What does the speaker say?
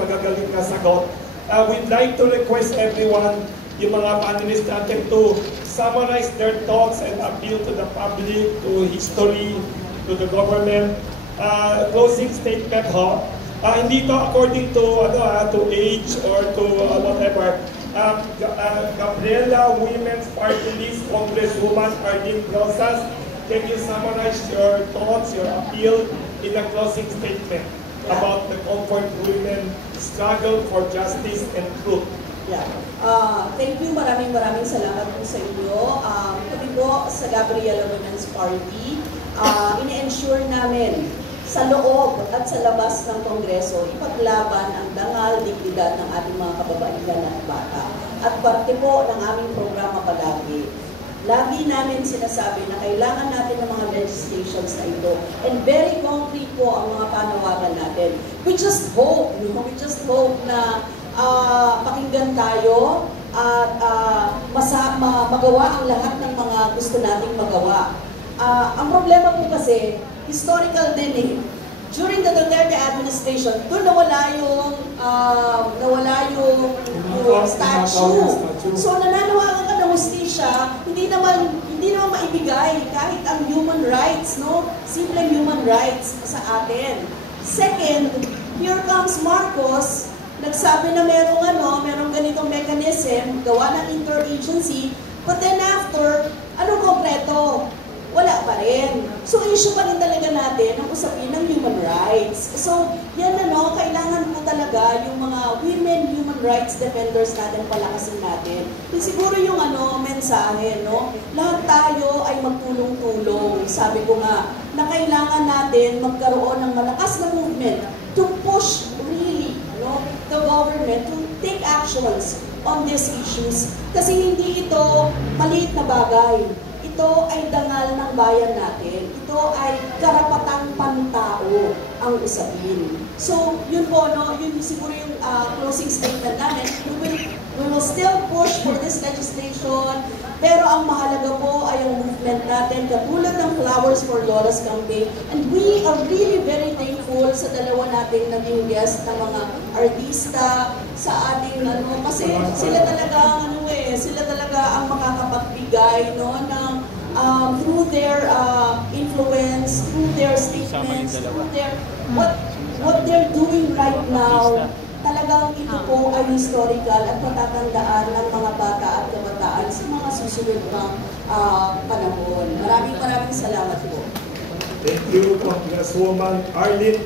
magagaling na sagot. We'd like to request everyone, yung mga panelists natin, to summarize their thoughts and appeal to the public, to history, to the government. Closing statement ho. Hindi to according to age or to whatever. Gabriela Women's Party List Congresswoman Arlene Rosas, can you summarize your thoughts, your appeal in a closing statement about the Comfort Women struggle for justice and truth? Yeah. Thank you. Maraming salamat po sa inyo. Kami po sa Gabriela Women's Party, ini-ensure namin sa loob at sa labas ng Kongreso, ipaglaban ang dangal, dignidad ng ating mga kababaihan at bata. At parte po ng aming programa palagi. Lagi namin sinasabi na kailangan natin ng mga legislations na ito. And very concrete po ang mga panawagan natin. We just hope na pakinggan tayo at magawa ang lahat ng mga gusto nating magawa. Ang problema po kasi, historical din eh. During the Duterte administration, doon nawala yung statue. So nananawagan ka ng hustisya, hindi naman maibigay kahit ang human rights, no? Simple human rights sa atin. Second, here comes Marcos, nagsabi na merong ganitong mechanism, gawa ng interagency, but then after, anong konkreto? Wala pa rin. So, issue pa rin talaga natin ang usapin ng human rights. So, yan kailangan po talaga yung mga women human rights defenders natin palakasin natin. Yung siguro yung mensahe, no? Lahat tayo ay magtulong-tulong. Sabi ko nga, na kailangan natin magkaroon ng malakas na movement to push really, the government to take actions on these issues. Kasi hindi ito maliit na bagay. Ito ay dangal ng bayan natin. Ito ay karapatang pantao ang usapin. So, yun po, yun siguro yung closing statement namin. We will still push for this legislation, pero ang mahalaga po ay ang movement natin, katulad ng Flowers for Laura's campaign. And we are really very thankful sa dalawa nating naging guest na mga artista sa ating kasi sila talaga ang makakapagbigay ng through their influence, through their statements, through their what they're doing right now. Talagang ito po ay historical at patatandaan ng mga bata at kabataan sa mga susunod ng panahon. Maraming salamat po. Thank you, Congresswoman Arlene.